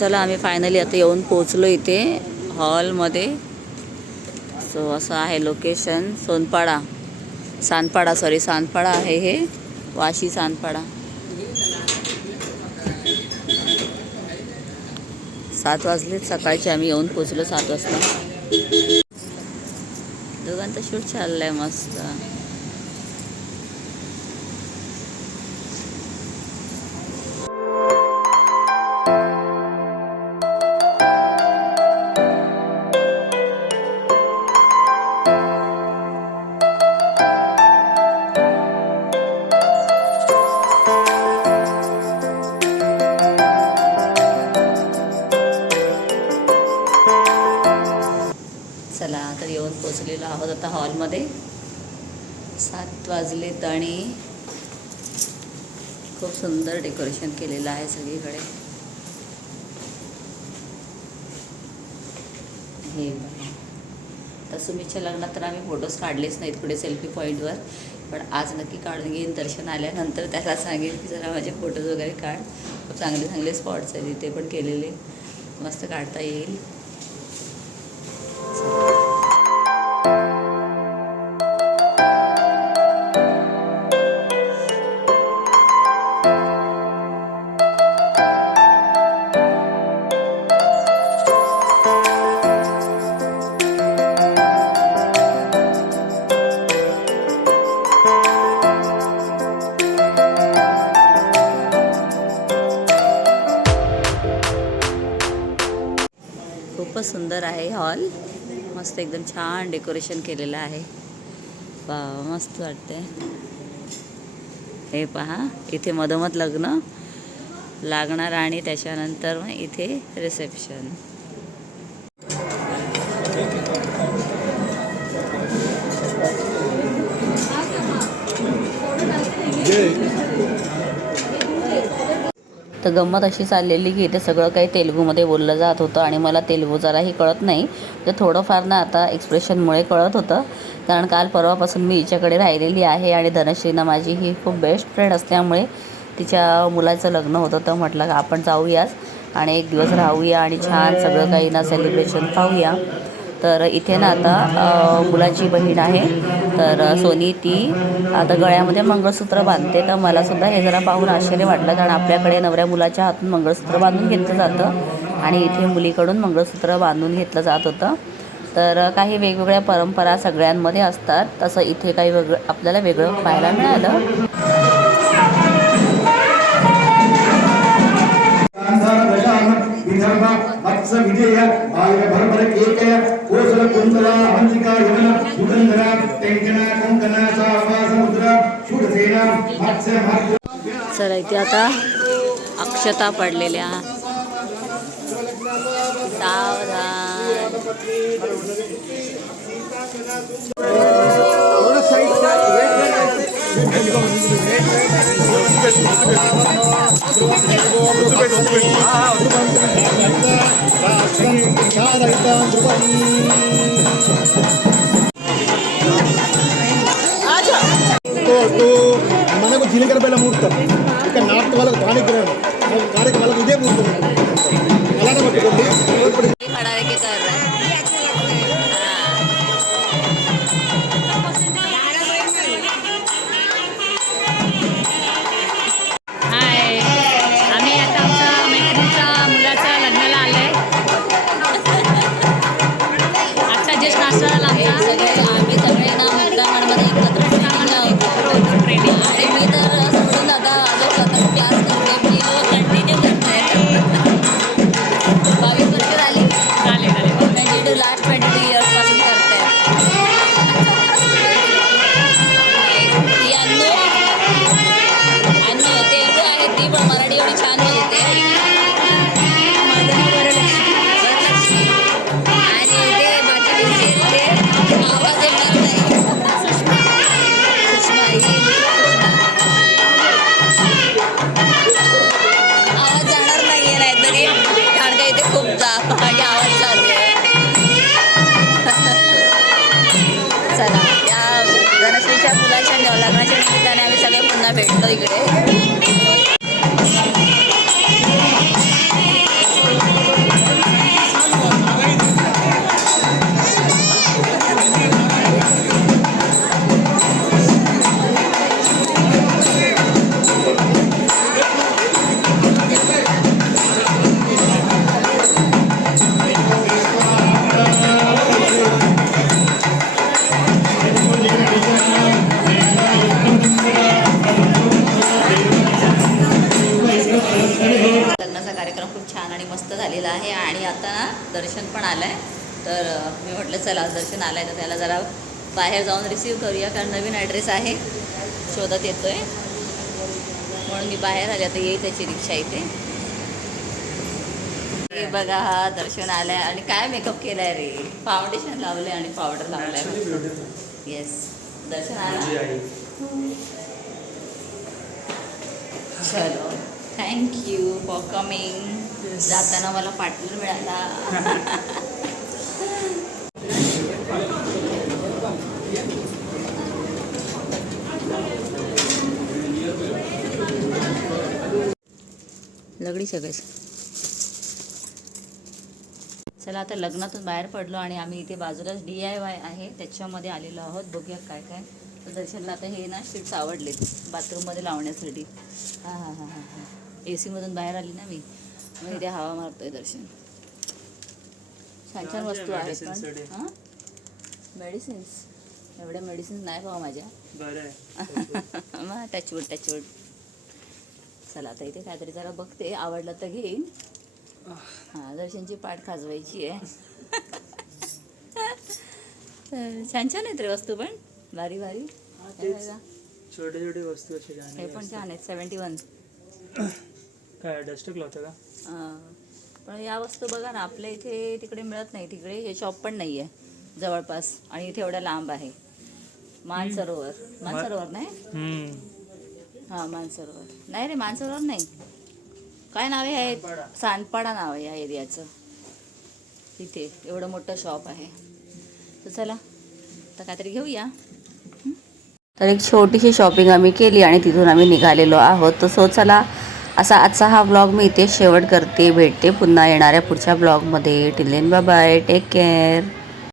चला आम्ही फायनली आता येऊन पोचलो इथे हॉलमध्ये. सो असं आहे लोकेशन. सांदपाडा आहे हे, वाशी सांदपाडा. 7 वाजलेत सकाळचे, आम्ही येऊन पोचलो 7 वाजता. दोघांचं शूट चाललंय मस्त. चला तर येऊन पोचलेलो आहोत आता हॉलमध्ये. 7 वाजलेत आणि खूप सुंदर डेकोरेशन केलेलं आहे सगळीकडे. हे तर सुमीच्या लग्नात तर आम्ही फोटोज काढलेच नाहीत पुढे सेल्फी पॉईंटवर, पण आज नक्की काढून घेईन. दर्शन आल्यानंतर त्याला सांगेन की जरा माझे फोटोज वगैरे काढ. खूप चांगले चांगले स्पॉट्स आहेत इथे पण केलेले, मस्त काढता येईल. खूपच सुंदर आहे हॉल, मस्त एकदम छान डेकोरेशन केलेलं आहे. वाव, मस्त वाटतंय. हे पहा, इथे मधोमध लग्न लागणार आणि त्याच्यानंतर मग इथे रिसेप्शन. तर गंमत अशी चाललेली की इथे सगळं काही तेलुगूमध्ये बोललं जात होतं आणि मला तेलुगू जराही कळत नाही. तर थोडंफार ना आता एक्सप्रेशनमुळे कळत होतं, कारण काल परवापासून मी हिच्याकडे राहिलेली आहे आणि धनश्रीना माझी ही खूप बेस्ट फ्रेंड असल्यामुळे तिच्या मुलाचं लग्न होतं. तर म्हटलं का आपण जाऊयाच आणि एक दिवस राहूया आणि छान सगळं काही ना सेलिब्रेशन पाहूया. तर इथे ना आता मुलाची बहीण आहे, तर सोनी ती आता गळ्यामध्ये मंगळसूत्र बांधते. तर मलासुद्धा हे जरा पाहून आश्चर्य वाटलं, कारण आपल्याकडे नवऱ्या मुलाच्या हातून मंगळसूत्र बांधून घेतलं जातं आणि इथे मुलीकडून मंगळसूत्र बांधून घेतलं जात होतं. तर काही वेगवेगळ्या परंपरा सगळ्यांमध्ये असतात, तसं इथे काही आपल्याला वेगळं पाहायला मिळालं. चला इथे आता अक्षता पडलेल्या. सावधान. तो మనకు జీలకర్రపల్లి ముహూర్తం, ఇక నార్త్ వాళ్ళకు దానిగ్రహణం, వాళ్ళకు ఇదే ముహూర్తం. అలానే పట్టుకోండి. लग्नाच्या निमित्ताने आम्ही सगळे पुन्हा भेटलो इकडे. लग्नाचा कार्यक्रम खूप छान आणि मस्त झालेला आहे आणि आता ना दर्शन पण आलं आहे. तर मी म्हटलं चला आज दर्शन आलं आहे तर त्याला जरा बाहेर जाऊन रिसीव करूया, कारण नवीन ॲड्रेस आहे, शोधत येतो आहे, म्हणून मी बाहेर आले. आता येईल त्याची रिक्षा इथे. हे बघा हा दर्शन आलं आहे आणि काय मेकअप केला आहे रे, फाउंडेशन लावलं आहे आणि पावडर लावलं आहे. येस, दर्शन आलं. चलो, थँक्यू फॉर कमिंग. जाताना मला पार्टनर मिळाला. लगडी सगळेच. चला आता लग्नातून बाहेर पडलो आणि आम्ही इथे बाजूलाच DIY आहे त्याच्यामध्ये आलेलो आहोत. बघूया काय काय. तर दर्शनला आता हे ना शीट्स आवडलेत बाथरूममध्ये लावण्यासाठी. हां हां हां हां हां AC मधून बाहेर आली ना मी, मग इथे हवा मारतोय दर्शन. छान छान वस्तू आहेत पण. हां, मेडिसिन्स, एवढ्या मेडिसिन्स नाही बाबा माझ्या. बरं मग टचवूड. चला आता इथे काहीतरी जरा बघते, आवडलं तर घेईन. हां, दर्शनची पाठ खाजवायची आहे. छान छान आहेत रे वस्तू पण, भारी भारी. छोटे छोटे वस्तू असे हे पण छान आहेत. 71 काय डस्ट क्लॉथ का? पण या वस्तू बघा ना, आपल्या इथे तिकडे मिळत नाही. तिकडे हे शॉप पण नाही आहे जवळपास आणि इथे एवढ्या लांब आहे. मानसरोवर नाही. हां, मानसरोवर नाही रे, मानसरोवर नाही. काय नाव आहे? सांडपाडा नाव आहे या एरियाचं. तिथे एवढं मोठं शॉप आहे. तर चला तर काहीतरी घेऊया. तर एक छोटीशी शॉपिंग आम्ही केली आणि तिथून आम्ही निघालेलो आहोत. तर सो चला, असा आजचा हा ब्लॉग मी इथे शेवट करते. भेटते पुन्हा येणाऱ्या पुढच्या ब्लॉगमध्ये. Till then bye bye, take care.